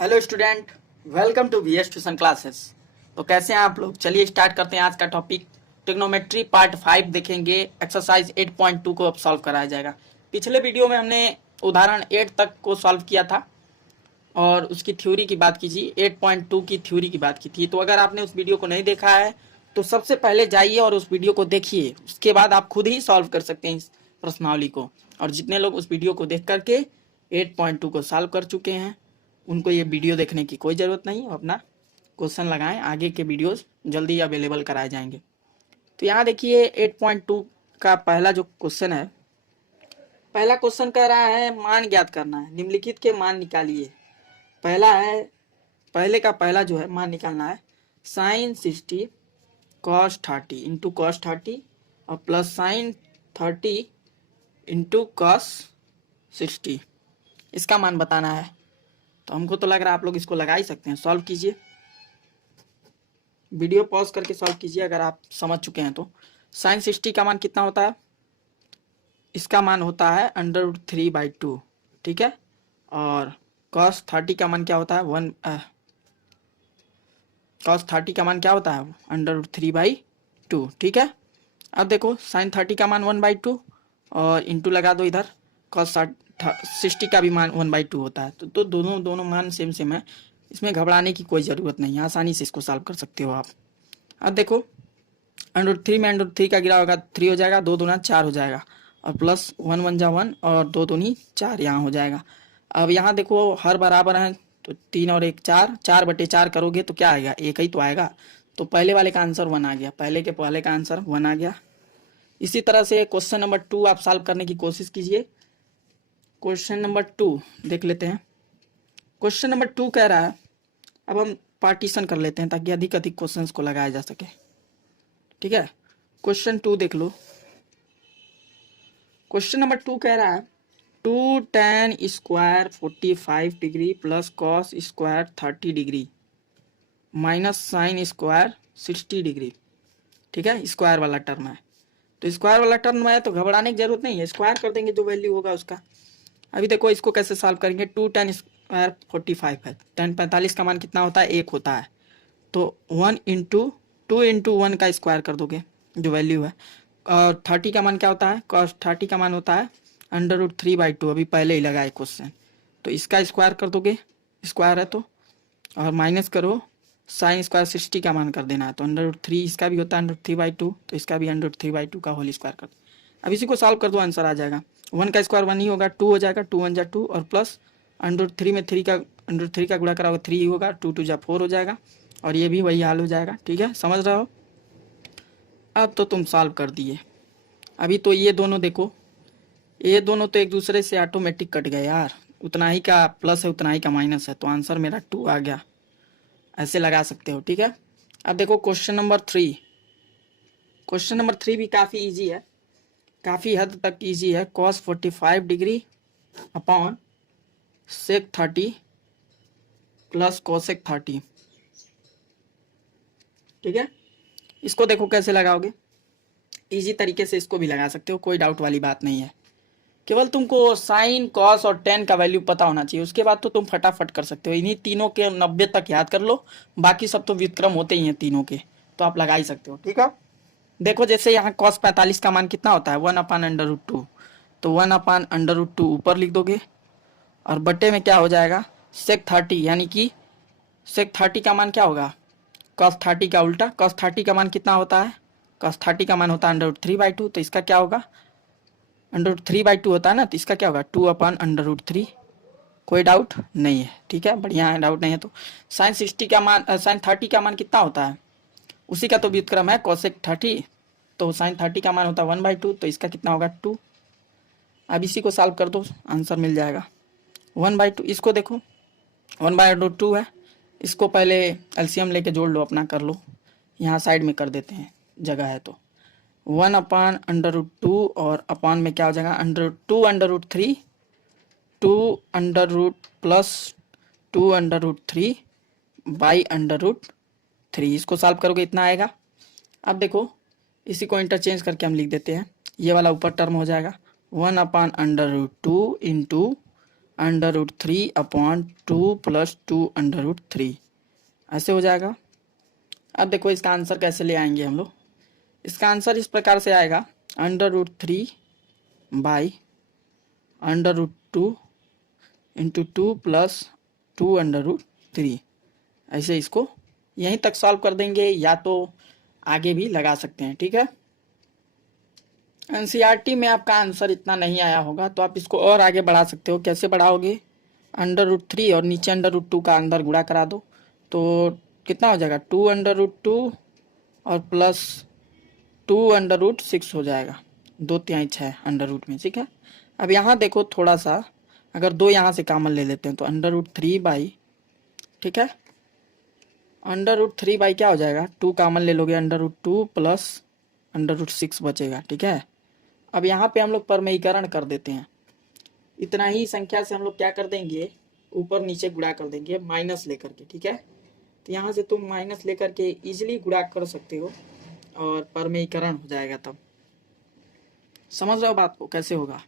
Hello student, welcome to VS tuition classes. तो कैसे हैं आप लोग? चलिए स्टार्ट करते हैं आज का टॉपिक। ट्रिग्नोमेट्री पार्ट 5 देखेंगे। एक्सरसाइज 8.2 को अब सॉल्व कराया जाएगा। पिछले वीडियो में हमने उदाहरण 8 तक को सॉल्व किया था और उसकी थ्योरी की बात की थी। 8.2 की थ्योरी की बात की थी। तो अगर आपने उस वीडियो को नहीं देखा है तो सबसे पहले जाइए और उस वीडियो को देखिए। उसके बाद आप खुद ही सॉल्व कर सकते हैं इस प्रश्नावली को। और जितने लोग उस वीडियो को देख करके 8.2 को सॉल्व कर चुके हैं उनको ये वीडियो देखने की कोई ज़रूरत नहीं। अपना क्वेश्चन लगाएं, आगे के वीडियोस जल्दी अवेलेबल कराए जाएंगे। तो यहाँ देखिए 8.2 का पहला जो क्वेश्चन है, पहला क्वेश्चन कह रहा है मान ज्ञात करना है, निम्नलिखित के मान निकालिए। पहला है, पहले का पहला जो है मान निकालना है साइन 60 कॉस 30 इंटू कॉस 30 और प्लस साइन 30 इंटू कॉस 60। इसका मान बताना है। तो हमको तो लग रहा है आप लोग इसको लगा ही सकते हैं। सॉल्व कीजिए, वीडियो पॉज करके सॉल्व कीजिए अगर आप समझ चुके हैं तो। साइन 60 का मान कितना होता है? इसका मान होता है √3/2, ठीक है। और cos 30 का मान क्या होता है? cos 30 का मान क्या होता है? √3/2, ठीक है। अब देखो साइन 30 का मान 1/2 और इंटू लगा दो इधर। cos 60 का भी मान 1/2 होता है। तो दोनों मान सेम सेम है। इसमें घबराने की कोई ज़रूरत नहीं है, आसानी से इसको सॉल्व कर सकते हो आप। अब देखो √3 में √3 का गिरा होगा 3 हो जाएगा, 2 दूना 4 हो जाएगा और प्लस 1 1 जा 1 और 2 दूनी 4 यहाँ हो जाएगा। अब यहाँ देखो हर बराबर है तो 3 और 1 4, 4/4 करोगे तो क्या आएगा? 1 ही तो आएगा। तो पहले वाले का आंसर 1 आ गया, पहले का आंसर 1 आ गया। इसी तरह से क्वेश्चन नंबर 2 आप सॉल्व करने की कोशिश कीजिए। क्वेश्चन नंबर 2 देख लेते हैं। क्वेश्चन नंबर 2 कह रहा है, अब हम पार्टीशन कर लेते हैं ताकि अधिक क्वेश्चंस को लगाया जा सके, ठीक है। क्वेश्चन 2 देख लो। क्वेश्चन नंबर 2 कह रहा है 2 tan square 45 degree plus cos square 30 degree minus sine square 60 degree, ठीक है। स्क्वायर वाला टर्म है। तो स्क्वायर वाला टर्म में है तो घबराने की जरूरत नहीं है, स्क्वायर कर देंगे जो वैल्यू होगा उसका। अभी देखो इसको कैसे सॉल्व करेंगे। 2 tan स्क्वायर 45 है, tan 45 का मान कितना होता है? 1 होता है। तो 1 इंटू 2 इंटू 1 का स्क्वायर कर दोगे जो वैल्यू है। और 30 का मान क्या होता है? cos 30 का मान होता है √3/2, अभी पहले ही लगाए क्वेश्चन। तो इसका स्क्वायर कर दोगे, स्क्वायर है तो, और माइनस करो साइन स्क्वायर 60 का मान कर देना है। तो √3 इसका भी होता है √3/2, तो इसका भी √3/2 का होल स्क्वायर कर दो। अब इसी को सॉल्व कर दो, आंसर आ जाएगा। 1 का स्क्वायर 1 ही होगा, 2 हो जाएगा, 2 1 जा 2 और प्लस √3 में 3 का गुणा करा होगा 3 होगा, 2 2 जा 4 हो जाएगा और ये भी वही हाल हो जाएगा, ठीक है। समझ रहे हो? अब तो तुम सॉल्व कर दिए। अभी तो ये दोनों देखो, ये दोनों तो एक दूसरे से ऑटोमेटिक कट गए यार। उतना ही का प्लस है उतना ही का माइनस है, तो आंसर मेरा 2 आ गया। ऐसे लगा सकते हो, ठीक है। अब देखो क्वेश्चन नंबर 3। क्वेश्चन नंबर 3 भी काफ़ी इजी है, काफ़ी हद तक इजी है। cos 45 degree upon sec 30 plus cosec 30, ठीक है। इसको देखो कैसे लगाओगे। इजी तरीके से इसको भी लगा सकते हो, कोई डाउट वाली बात नहीं है। केवल तुमको साइन कॉस और टेन का वैल्यू पता होना चाहिए, उसके बाद तो तुम फटाफट कर सकते हो। इन्हीं तीनों के 90 तक याद कर लो, बाकी सब तो व्युत्क्रम होते ही हैं तीनों के, तो आप लगा ही सकते हो, ठीक है। देखो जैसे यहाँ cos 45 का मान कितना होता है? 1/√2, तो 1/√2 ऊपर लिख दोगे और बट्टे में क्या हो जाएगा? sec 30, यानी कि sec 30 का मान क्या होगा? cos 30 का उल्टा। cos 30 का मान कितना होता है? cos 30 का मान होता है √3/2, तो इसका क्या होगा? √3/2 होता है ना, तो इसका क्या होगा? 2/√3। कोई डाउट नहीं है, ठीक है, बढ़िया है, डाउट नहीं है। तो साइन 60 का मान, साइन 30 का मान कितना होता है? उसी का तो व्युत्क्रम है cosec 30, तो साइन 30 का मान होता है 1/2, तो इसका कितना होगा? 2। अब इसी को सॉल्व कर दो, आंसर मिल जाएगा 1/2। इसको देखो 1/2 है, इसको पहले एलसीएम लेके जोड़ लो, अपना कर लो। यहाँ साइड में कर देते हैं, जगह है तो। 1/√2 और अपान में क्या हो जाएगा? √2√3, 2 प्लस 2√3/√3। इसको सॉल्व करोगे इतना आएगा। अब देखो इसी को इंटरचेंज करके हम लिख देते हैं, ये वाला ऊपर टर्म हो जाएगा 1/√2 इंटू √3/2 + 2√3 ऐसे हो जाएगा। अब देखो इसका आंसर कैसे ले आएंगे हम लोग। इसका आंसर इस प्रकार से आएगा, √3/√2 × 2 + 2√3। ऐसे इसको यहीं तक सॉल्व कर देंगे, या तो आगे भी लगा सकते हैं। ठीक है, एनसीईआरटी में आपका आंसर इतना नहीं आया होगा तो आप इसको और आगे बढ़ा सकते हो। कैसे बढ़ाओगे, √3 और नीचे √2 का अंदर गुणा करा दो तो कितना हो जाएगा, 2√2 और प्लस 2√6 हो जाएगा, 2/3 अंडर रूट में। ठीक है, अब यहाँ देखो थोड़ा सा, अगर 2 यहाँ से कॉमन ले लेते हैं तो √3/, ठीक है, √3/ क्या हो जाएगा, 2 कॉमन ले लोगे, √2 प्लस √6 बचेगा। ठीक है, अब यहाँ पे हम लोग परमेयीकरण कर देते हैं। इतना ही संख्या से हम लोग क्या कर देंगे, ऊपर नीचे गुणा कर देंगे माइनस लेकर के। ठीक है, तो यहाँ से तुम माइनस लेकर के इजिली गुणा कर सकते हो और परमेयीकरण हो जाएगा। तब समझ रहे हो बात को, कैसे होगा।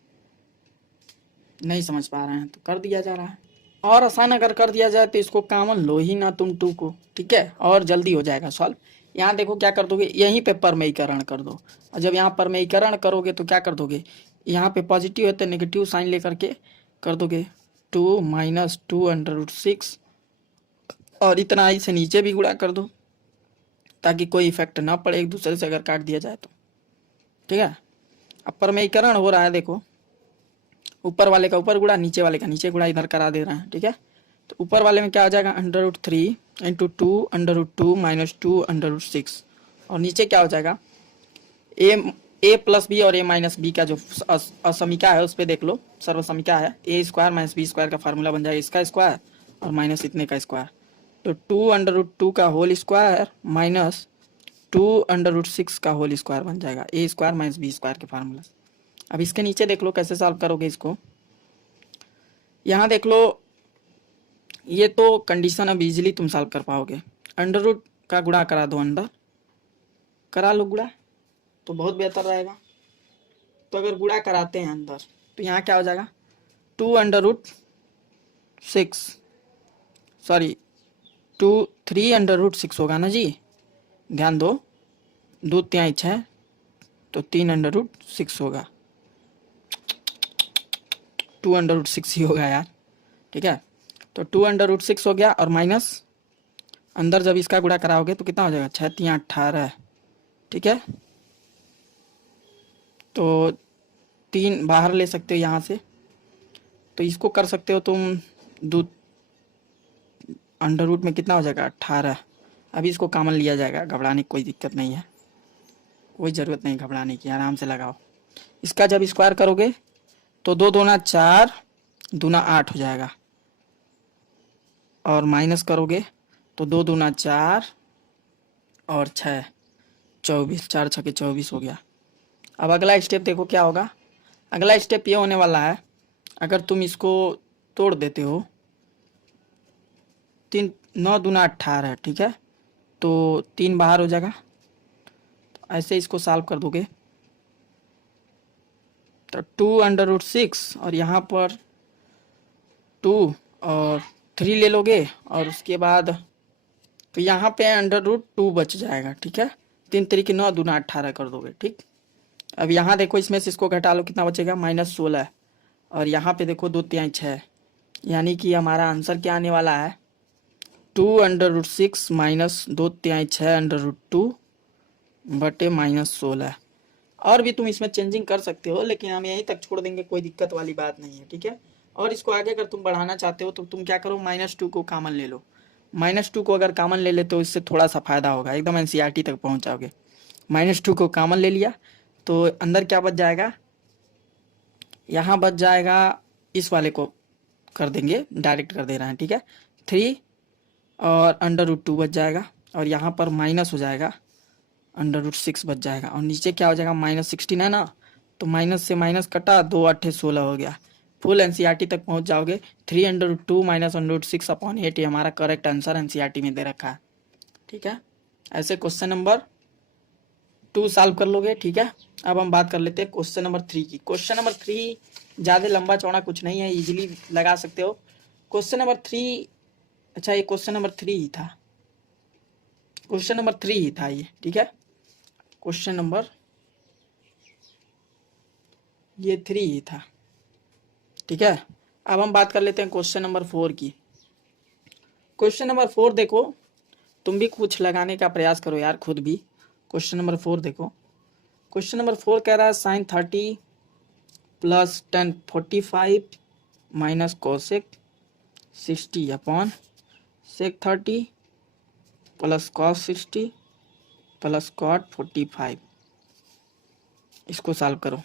नहीं समझ पा रहे हैं तो कर दिया जा रहा है। और आसान अगर कर दिया जाए तो इसको कॉमन लो ही ना तुम 2 को। ठीक है, और जल्दी हो जाएगा सॉल्व। यहाँ देखो क्या कर दोगे, यहीं पे परमेयीकरण कर दो, और जब यहाँ परमेयीकरण करोगे तो क्या कर दोगे, यहाँ पे पॉजिटिव है तो नेगेटिव साइन लेकर के कर दोगे, 2 - 2√6, और इतना ही से नीचे भी गुणा कर दो ताकि कोई इफेक्ट ना पड़े एक दूसरे से अगर काट दिया जाए तो। ठीक है, अब परमेयीकरण हो रहा है, देखो ऊपर वाले का ऊपर गुणा, नीचे वाले का नीचे गुणा इधर करा दे रहे हैं। ठीक है, तो ऊपर वाले में क्या हो जाएगा, √3 × 2√2 - 2√6, और नीचे क्या हो जाएगा, a + b और a - b का जो असमिका है उस पर देख लो, सर्वसमिका है, a² - b² का फार्मूला बन जाएगा इसका स्क्वायर और माइनस इतने का स्क्वायर, तो 2√2 का होल स्क्वायर माइनस 2√6 का होल स्क्वायर बन जाएगा, a² - b² के फार्मूला। अब इसके नीचे देख लो कैसे सॉल्व करोगे इसको। यहाँ देख लो, ये तो कंडीशन अब इजीली तुम सॉल्व कर पाओगे। अंडर रूट का गुणा करा दो, अंदर करा लो गुणा तो बहुत बेहतर रहेगा। तो अगर गुणा कराते हैं अंदर तो यहाँ क्या हो जाएगा, 2√6 सॉरी 3√6 होगा ना जी, ध्यान दो, 2/3 तो 3√6 होगा, 2√6 ही होगा यार। ठीक है, तो 2√6 हो गया, और माइनस अंदर जब इसका गुणा कराओगे तो कितना हो जाएगा, 6×3 = 18। ठीक है, तो 3 बाहर ले सकते हो यहाँ से, तो इसको कर सकते हो तुम, अंडर रूट में कितना हो जाएगा, 18। अभी इसको कॉमन लिया जाएगा, घबराने की कोई दिक्कत नहीं है, कोई ज़रूरत नहीं घबराने की, आराम से लगाओ। इसका जब स्क्वायर करोगे तो 2 दूना 4, दूना 8 हो जाएगा, और माइनस करोगे तो 2 दूना 4 और 6 24, 4 6 24 हो गया। अब अगला स्टेप देखो क्या होगा। अगला स्टेप ये होने वाला है, अगर तुम इसको तोड़ देते हो, 3 9 दूना 18, ठीक है, तो 3 बाहर हो जाएगा, तो ऐसे इसको सॉल्व कर दोगे तो 2√6 और यहाँ पर 2 और 3 ले लोगे, और उसके बाद तो यहाँ पे √2 बच जाएगा। ठीक है, 3 3 9 दूना 18 कर दोगे। ठीक, अब यहाँ देखो इसमें से इसको घटा लो, कितना बचेगा, -16, और यहाँ पे देखो 2/3, यानी कि हमारा आंसर क्या आने वाला है, 2√6 - 2/3 बटे -16। और भी तुम इसमें चेंजिंग कर सकते हो, लेकिन हम यहीं तक छोड़ देंगे, कोई दिक्कत वाली बात नहीं है। ठीक है, और इसको आगे अगर तुम बढ़ाना चाहते हो तो तुम क्या करो, -2 को कॉमन ले लो। -2 को अगर कॉमन ले लेते हो इससे थोड़ा सा फायदा होगा, एकदम एनसीईआरटी तक पहुंच जाओगे। -2 को कॉमन ले लिया तो अंदर क्या बच जाएगा, यहाँ बच जाएगा, इस वाले को कर देंगे, डायरेक्ट कर दे रहे हैं। ठीक है, 3 और √2 बच जाएगा, और यहाँ पर माइनस हो जाएगा, √6 बच जाएगा, और नीचे क्या हो जाएगा, -16 है ना, तो माइनस से माइनस कटा, 2 8 16 हो गया। फुल एनसीईआरटी तक पहुंच जाओगे। 3√2 - √6/8 ये हमारा करेक्ट आंसर एनसीईआरटी में दे रखा है। ठीक है, ऐसे क्वेश्चन नंबर 2 सॉल्व कर लोगे, ठीक है। अब हम बात कर लेते हैं क्वेश्चन नंबर 3 की। क्वेश्चन नंबर 3 ज़्यादा लंबा चौड़ा कुछ नहीं है, इजीली लगा सकते हो। क्वेश्चन नंबर 3, अच्छा ये क्वेश्चन नंबर 3 ही था, क्वेश्चन नंबर 3 ही था ये, ठीक है। क्वेश्चन नंबर ये 3 ही था, ठीक है। अब हम बात कर लेते हैं क्वेश्चन नंबर 4 की। क्वेश्चन नंबर 4 देखो, तुम भी कुछ लगाने का प्रयास करो यार खुद भी। क्वेश्चन नंबर 4 देखो, क्वेश्चन नंबर 4 कह रहा है sine 30 plus ten 45 minus cosec 60 upon sec 30 plus cos 60 plus cot 45। इसको सॉल्व करो।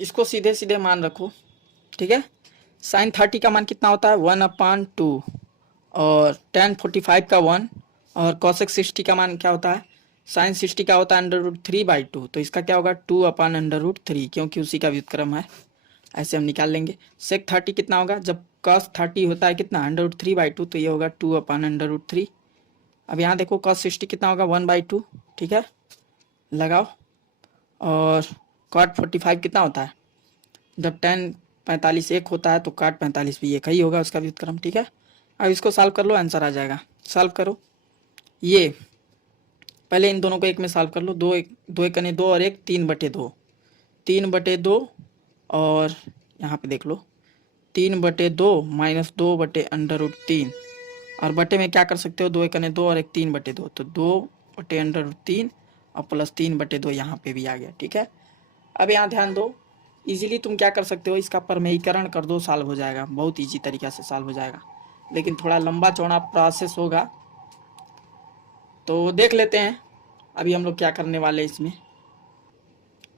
इसको सीधे सीधे मान रखो, ठीक है। साइन 30 का मान कितना होता है 1/2 और टेन 45 का 1 और कॉसेक 60 का मान क्या होता है, साइन 60 का होता है √3/2, तो इसका क्या होगा 2/√3 क्योंकि उसी का व्युत्क्रम है, ऐसे हम निकाल लेंगे। सेक 30 कितना होगा, जब कॉस 30 होता है कितना √3/2, तो ये होगा 2/√3। अब यहाँ देखो कॉस 60 कितना होगा 1/2, ठीक है, लगाओ। और कॉट 45 कितना होता है, जब टेन 45 एक होता है तो काट 45 भी एक ही होगा उसका व्युत्क्रम, ठीक है। अब इसको सॉल्व कर लो, आंसर आ जाएगा। सॉल्व करो, ये पहले इन दोनों को एक में सॉल्व कर लो। 2 और 1 3/2, 3/2 और यहाँ पे देख लो 3/2 माइनस 2/√3 और बटे में क्या कर सकते हो 2 और 1 3/2, तो 2/√3 और प्लस 3/2 यहाँ पे भी आ गया, ठीक है। अब यहाँ ध्यान दो, इजीली तुम क्या कर सकते हो, इसका परमेयीकरण कर दो, सॉल्व हो जाएगा, बहुत इजी तरीका से सॉल्व हो जाएगा, लेकिन थोड़ा लंबा चौड़ा प्रोसेस होगा। तो देख लेते हैं अभी हम लोग क्या करने वाले हैं इसमें।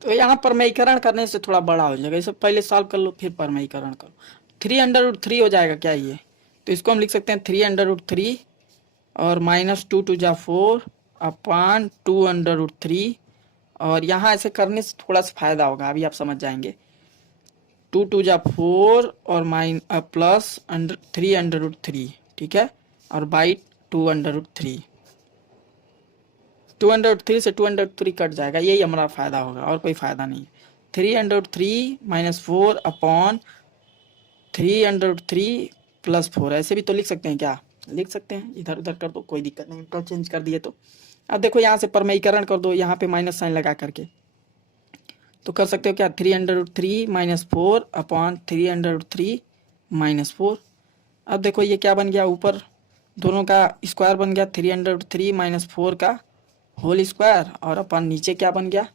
तो यहाँ परमेयीकरण करने से थोड़ा बड़ा हो जाएगा, इसे पहले सॉल्व कर लो फिर परमेयीकरण करो। 3/3 हो जाएगा क्या ये, तो इसको हम लिख सकते हैं 3/3 और माइनस 2 2 जा 4 अपॉन 2/3, और यहाँ ऐसे करने से थोड़ा सा फायदा होगा, अभी आप समझ जाएंगे। 2 2 जा 4 और प्लस 3/3, ठीक है, और बाई 2/3, 2/3 से 2/3 कट जाएगा, यही हमारा फायदा होगा और कोई फायदा नहीं। 3/3 माइनस 4 अपॉन 3/3 प्लस 4, ऐसे भी तो लिख सकते हैं, क्या लिख सकते हैं, इधर उधर कर दो, कोई दिक्कत नहीं, तो चेंज कर दिए। तो अब देखो यहाँ से परमेयीकरण कर दो, यहाँ पे माइनस साइन लगा करके, तो कर सकते हो क्या 3/3 माइनस 4 अपॉन 3/3 माइनस 4। अब देखो ये क्या बन गया, ऊपर दोनों का स्क्वायर बन गया 3/3 माइनस 4 का होल स्क्वायर, और अपन नीचे क्या बन गया,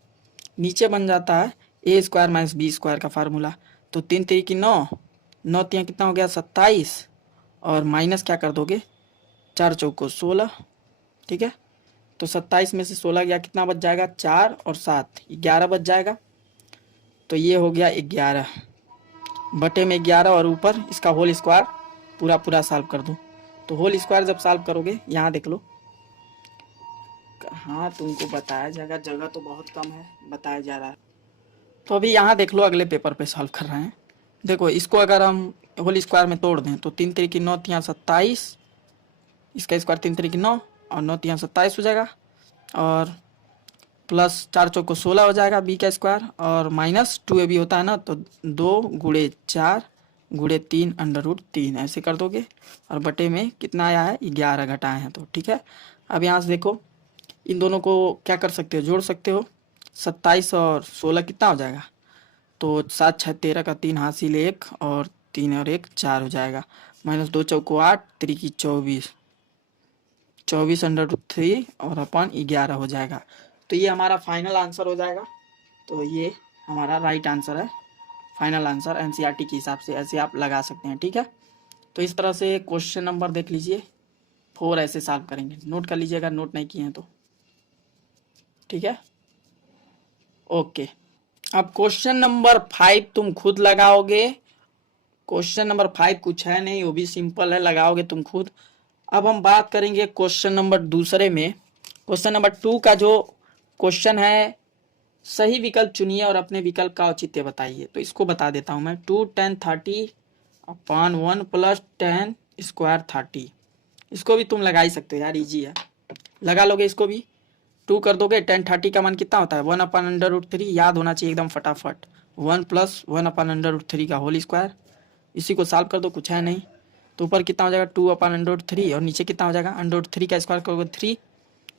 नीचे बन जाता है a² माइनस b² का फार्मूला। तो 3 3 की 9, 9 3 कितना हो गया 27, और माइनस क्या कर दोगे 4 चौको 16, ठीक है। तो 27 में से 16 गया, कितना बच जाएगा 4 और 7 11 बच जाएगा। तो ये हो गया 11 बटे में 11, और ऊपर इसका होल स्क्वायर पूरा पूरा सॉल्व कर दो। तो होल स्क्वायर जब सॉल्व करोगे, यहाँ देख लो, हाँ तुमको बताया जाएगा, जगह तो बहुत कम है, बताया जा रहा है। तो अभी यहाँ देख लो, अगले पेपर पे सॉल्व कर रहे हैं। देखो इसको अगर हम होल स्क्वायर में तोड़ दें तो 3 3 की 9 3 27, इसका स्क्वायर 3 3 की 9 और 9 3 27 हो जाएगा, और प्लस 4 चौको 16 हो जाएगा बी का स्क्वायर, और माइनस 2 भी होता है ना, तो 2 गुणे 4 गुणे 3/3 ऐसे कर दोगे, और बटे में कितना आया है 11 घटाए हैं, तो ठीक है। अब यहाँ से देखो इन दोनों को क्या कर सकते हो, जोड़ सकते हो। 27 और 16 कितना हो जाएगा, तो 7 6 13 का 3 हासिल 1 और 3 और 1 4 हो जाएगा, माइनस 2 चौको 8 3 की 24, 24/3 और अपन 11 हो जाएगा। तो ये हमारा फाइनल आंसर हो जाएगा। तो ये हमारा राइट आंसर है, फाइनल आंसर एनसीईआरटी के हिसाब से ऐसे आप लगा सकते हैं, ठीक है। तो इस तरह से क्वेश्चन नंबर देख लीजिए 4 ऐसे सॉल्व करेंगे, नोट कर लीजिए अगर नोट नहीं किए हैं तो, ठीक है, ओके। अब क्वेश्चन नंबर 5 तुम खुद लगाओगे। क्वेश्चन नंबर 5 कुछ है नहीं, वो भी सिंपल है, लगाओगे तुम खुद। अब हम बात करेंगे क्वेश्चन नंबर दूसरे में। क्वेश्चन नंबर 2 का जो क्वेश्चन है, सही विकल्प चुनिए और अपने विकल्प का औचित्य बताइए। तो इसको बता देता हूं मैं, 2 tan 30 upon 1 plus tan square 30। इसको भी तुम लगा ही सकते हो यार, इजी है, लगा लोगे इसको भी। 2 कर दोगे, टेन 30 का मान कितना होता है 1/√3, याद होना चाहिए एकदम फटाफट। 1 + 1/√3 का होल स्क्वायर। इसी को सॉल्व कर दो, कुछ है नहीं। तो ऊपर कितना हो जाएगा 2/√3 और नीचे कितना हो जाएगा √3 का स्क्वायर करोगे 3,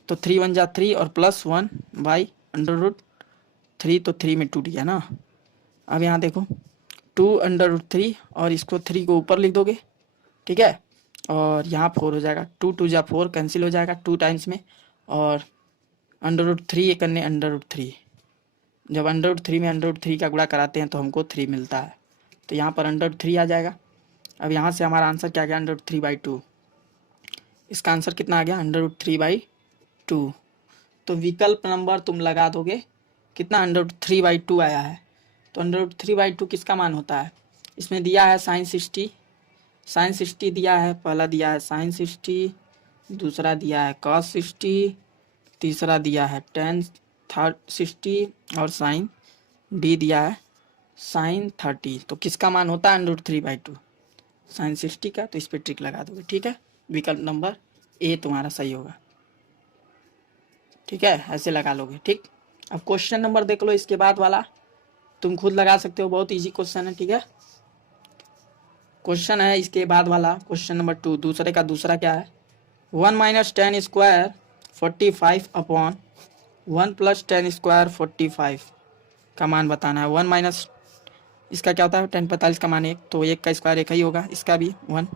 तो 3 1 जा 3 और +1/√3, तो 3 में टूट गया ना। अब यहाँ देखो 2/√3 और इसको 3 को ऊपर लिख दोगे, ठीक है, और यहाँ 4 हो जाएगा, 2 2 जा 4 कैंसिल हो जाएगा 2 टाइम्स में, और √3 एक अन्य √3, जब √3 में √3 का गुणा कराते हैं तो हमको 3 मिलता है, तो यहाँ पर √3 आ जाएगा। अब यहाँ से हमारा आंसर क्या गया √3/2। इसका आंसर कितना आ गया √3/2। तो विकल्प नंबर तुम लगा दोगे कितना √3/2 आया है। तो √3/2 किसका मान होता है, इसमें दिया है sin 60 दिया है, पहला दिया है sin 60, दूसरा दिया है cos 60, तीसरा दिया है tan 60 और sin d दिया है sin 30। तो किसका मान होता है √3/2 sin 60 का, तो इस पर ट्रिक लगा दोगे, ठीक है। विकल्प नंबर ए तुम्हारा सही होगा, ठीक है, ऐसे लगा लोगे, ठीक। अब क्वेश्चन नंबर देख लो, इसके बाद वाला तुम खुद लगा सकते हो, बहुत इजी क्वेश्चन है, ठीक है। क्वेश्चन है इसके बाद वाला क्वेश्चन नंबर 2, दूसरे का दूसरा क्या है 1 - 10 स्क्वायर 45/1 + 10 स्क्वायर 45 का मान बताना है। 1 माइनस इसका क्या होता है 10 45 का मान 1, तो 1 का स्क्वायर 1 ही होगा, इसका भी 1।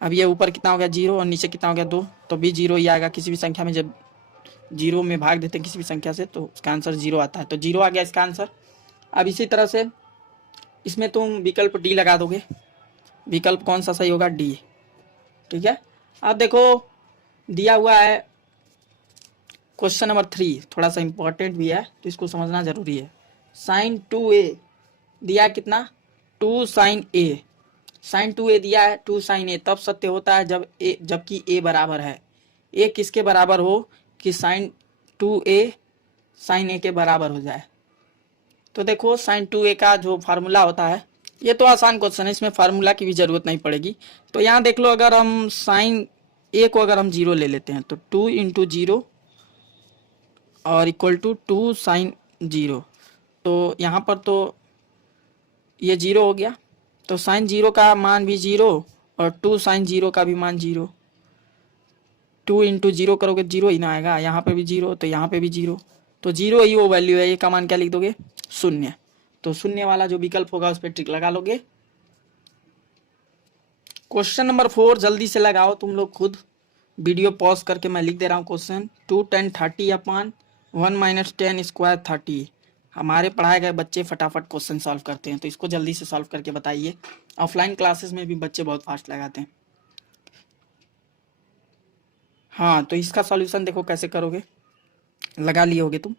अब ये ऊपर कितना हो गया 0 और नीचे कितना हो गया 2, तो भी 0 ही आएगा। किसी भी संख्या में जब 0 में भाग देते हैं किसी भी संख्या से तो उसका आंसर 0 आता है, तो 0 आ गया इसका आंसर। अब इसी तरह से इसमें तुम विकल्प डी लगा दोगे, विकल्प कौन सा सही होगा डी, ठीक है। अब देखो दिया हुआ है क्वेश्चन नंबर 3, थोड़ा सा इंपॉर्टेंट भी है तो इसको समझना जरूरी है। sin 2a दिया कितना 2 sin a, sin 2a दिया है 2 sin a तब सत्य होता है जबकि a बराबर है, a किसके बराबर हो कि sin 2a sin a के बराबर हो जाए। तो देखो sin 2a का जो फार्मूला होता है, ये तो आसान क्वेश्चन है, इसमें फार्मूला की भी जरूरत नहीं पड़ेगी। तो यहाँ देख लो, अगर हम sin a को अगर हम 0 ले लेते हैं तो 2 × 0 और इक्वल टू 2 sin 0, तो यहाँ पर तो ये 0 हो गया, तो sin 0 का मान भी 0 और 2 sin 0 का भी मान 0। 2 × 0 करोगे 0 ही ना आएगा, यहाँ पे भी 0 तो यहाँ पे भी 0, तो 0 ही वो वैल्यू है, ये का मान क्या लिख दोगे 0। तो 0 वाला जो विकल्प होगा उस पर टिक लगा लोगे। क्वेश्चन नंबर 4 जल्दी से लगाओ तुम लोग खुद, वीडियो पॉज करके मैं लिख दे रहा हूँ क्वेश्चन। 2 10 30/1 - 10 स्क्वायर 30। हमारे पढ़ाए गए बच्चे फटाफट क्वेश्चन सॉल्व करते हैं, तो इसको जल्दी से सॉल्व करके बताइए। ऑफलाइन क्लासेस में भी बच्चे बहुत फास्ट लगाते हैं। हाँ, तो इसका सॉल्यूशन देखो कैसे करोगे, लगा लिए होगे तुम,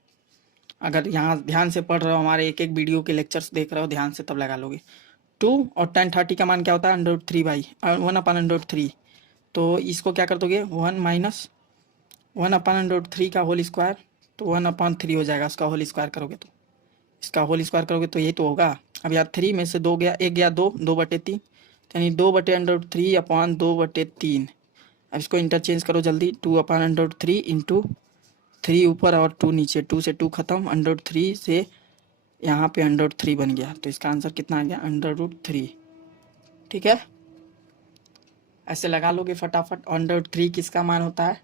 अगर यहाँ ध्यान से पढ़ रहे हो, हमारे एक एक वीडियो के लेक्चर्स देख रहे हो ध्यान से, तब लगा लोगे। 2 और 10 30 का मान क्या होता है √3/1/√3, तो इसको क्या कर दोगे 1 - 1/√3 का होल स्क्वायर, तो 1/3 हो जाएगा, उसका होल स्क्वायर करोगे तो, इसका होल स्क्वायर करोगे तो यही तो होगा। अब यार 3 में से 2 गया, 1 गया 2, 2/3, यानी 2/√3/2/3। अब इसको इंटरचेंज करो जल्दी, 2/√3 इंटू 3 ऊपर और 2 नीचे, 2 से 2 खत्म, √3 से यहाँ पे √3 बन गया, तो इसका आंसर कितना आ गया √3, ठीक है। ऐसे लगा लोगे फटाफट। √3 किसका मान होता है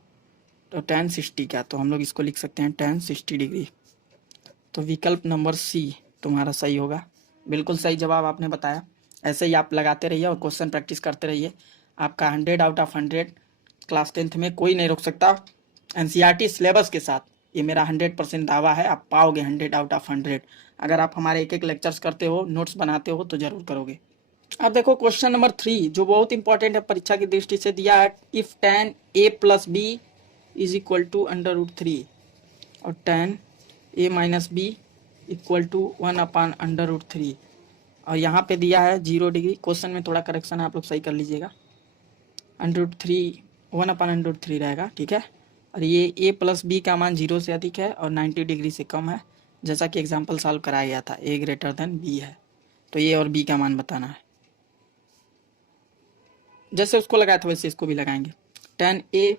तो tan 60 का, तो हम लोग इसको लिख सकते हैं tan 60 डिग्री। तो विकल्प नंबर सी तुम्हारा सही होगा, बिल्कुल सही जवाब आपने बताया। ऐसे ही आप लगाते रहिए और क्वेश्चन प्रैक्टिस करते रहिए, आपका 100 आउट ऑफ 100 क्लास 10th में कोई नहीं रोक सकता। NCERT सिलेबस के साथ ये मेरा 100% दावा है, आप पाओगे 100 आउट ऑफ 100। अगर आप हमारे एक एक लेक्चर्स करते हो, नोट्स बनाते हो तो जरूर करोगे। अब देखो क्वेश्चन नंबर 3 जो बहुत इंपॉर्टेंट है परीक्षा की दृष्टि से, दिया है if tan a + b is equal to √3 और tan a - b equal to 1/√3, और यहाँ पे दिया है 0 डिग्री। क्वेश्चन में थोड़ा करेक्शन है, आप लोग सही कर लीजिएगा, √3 1/√3 रहेगा, ठीक है। और ये a + b का मान 0 से अधिक है और 90 डिग्री से कम है, जैसा कि एग्जाम्पल सॉल्व कराया गया था, a > b है, तो a और b का मान बताना है। जैसे उसको लगाया था वैसे इसको भी लगाएंगे। 10a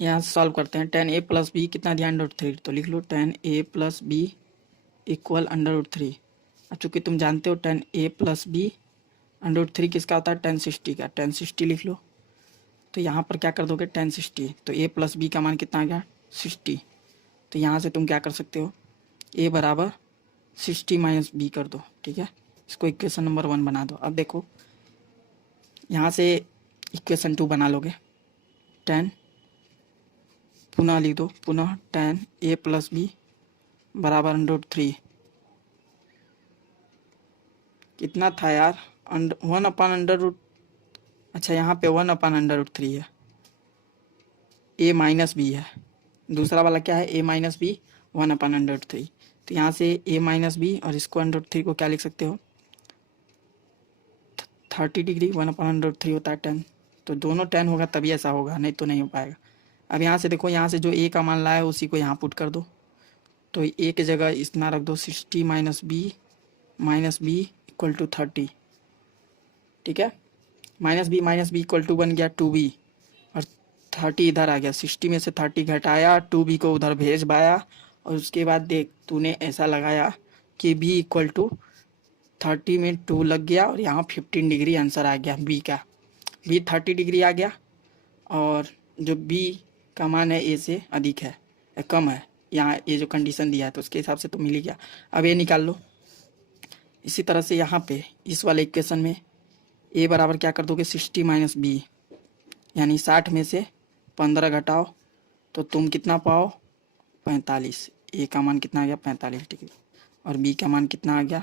यहाँ सॉल्व करते हैं। 10a प्लस बी कितना दिया, √3, तो लिख लो 10a प्लस बी इक्वल √3। अब चूंकि तुम जानते हो 10a प्लस बी √3 किसका होता है, 1060 का, 1060 लिख लो। तो यहाँ पर क्या कर दोगे 1060, तो a प्लस बी का मान कितना आ गया 60। तो यहाँ से तुम क्या कर सकते हो, a बराबर 60 माइनस बी कर दो, ठीक है। इसको इक्वेशन नंबर 1 बना दो। अब देखो यहाँ से इक्वेशन 2 बना लोगे। 10 पुनः लिख दो, पुनः 10a प्लस बी बराबर √3 कितना था यार, 1/√, अच्छा यहाँ पे 1/√3 है, a माइनस बी है, दूसरा वाला क्या है a माइनस बी 1/√3। तो यहाँ से a माइनस बी और इसको √3 को क्या लिख सकते हो 30 डिग्री, 1/√3 होता है 10, तो दोनों 10 होगा तभी ऐसा होगा, नहीं तो नहीं हो पाएगा। अब यहाँ से देखो, यहाँ से जो a का मान लाया है उसी को यहाँ पुट कर दो, तो a की जगह इतना रख दो 60 माइनस बी इक्वल टू 30, ठीक है। माइनस बी इक्वल टू बन गया 2b और 30 इधर आ गया, 60 में से 30 घटाया, 2b को उधर भेज पाया और उसके बाद देख तूने ऐसा लगाया कि b इक्वल टू 30 में 2 लग गया और यहाँ 15 डिग्री आंसर आ गया b का। b 30 डिग्री आ गया और जो b का मान है a से अधिक है या कम है, यहाँ ये जो कंडीशन दिया है तो उसके हिसाब से तो मिल ही गया। अब ये निकाल लो। इसी तरह से यहाँ पे इस वाले इक्वेशन में a बराबर क्या कर दोगे 60 माइनस बी, यानी 60 में से 15 घटाओ तो तुम कितना पाओ 45। a का मान कितना आ गया 45 डिग्री और b का मान कितना आ गया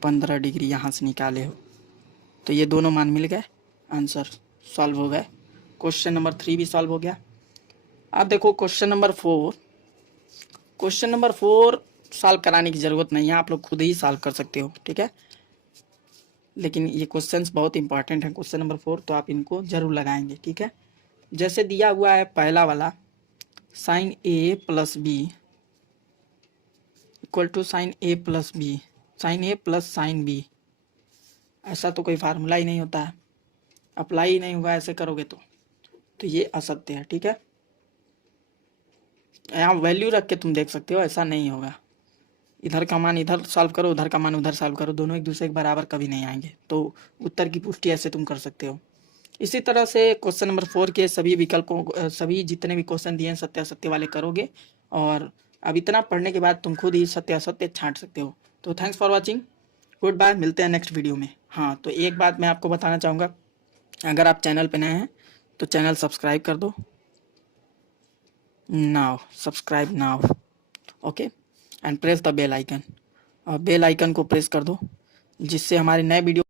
15 डिग्री, यहाँ से निकाले हो। तो ये दोनों मान मिल गए, आंसर सॉल्व हो गए। क्वेश्चन नंबर 3 भी सॉल्व हो गया। अब देखो question number 4। Question number 4 solve कराने की ज़रूरत नहीं है, आप लोग खुद ही सॉल्व कर सकते हो, ठीक है। लेकिन ये क्वेश्चंस बहुत इंपॉर्टेंट है, क्वेश्चन नंबर 4, तो आप इनको जरूर लगाएंगे, ठीक है। जैसे दिया हुआ है पहला वाला sine a plus B equal to sine a plus B, sine a plus sine B, ऐसा तो कोई फार्मूला ही नहीं होता है, अप्लाई ही नहीं होगा ऐसे करोगे तो ये असत्य है, ठीक है। यहाँ वैल्यू रख के तुम देख सकते हो, ऐसा नहीं होगा। इधर का मान इधर सॉल्व करो, उधर का मान उधर सॉल्व करो, दोनों एक दूसरे के बराबर कभी नहीं आएंगे, तो उत्तर की पुष्टि ऐसे तुम कर सकते हो। इसी तरह से क्वेश्चन नंबर 4 के सभी विकल्पों, सभी जितने भी क्वेश्चन दिए हैं सत्य असत्य वाले करोगे, और अब इतना पढ़ने के बाद तुम खुद ही सत्य असत्य छांट सकते हो। तो thanks for watching, good bye, मिलते हैं नेक्स्ट वीडियो में। हाँ, तो एक बात मैं आपको बताना चाहूँगा, अगर आप चैनल पे नए हैं तो चैनल सब्सक्राइब कर दो now, subscribe now, okay, and press the bell icon, और बेल आइकन को प्रेस कर दो जिससे हमारे नए वीडियो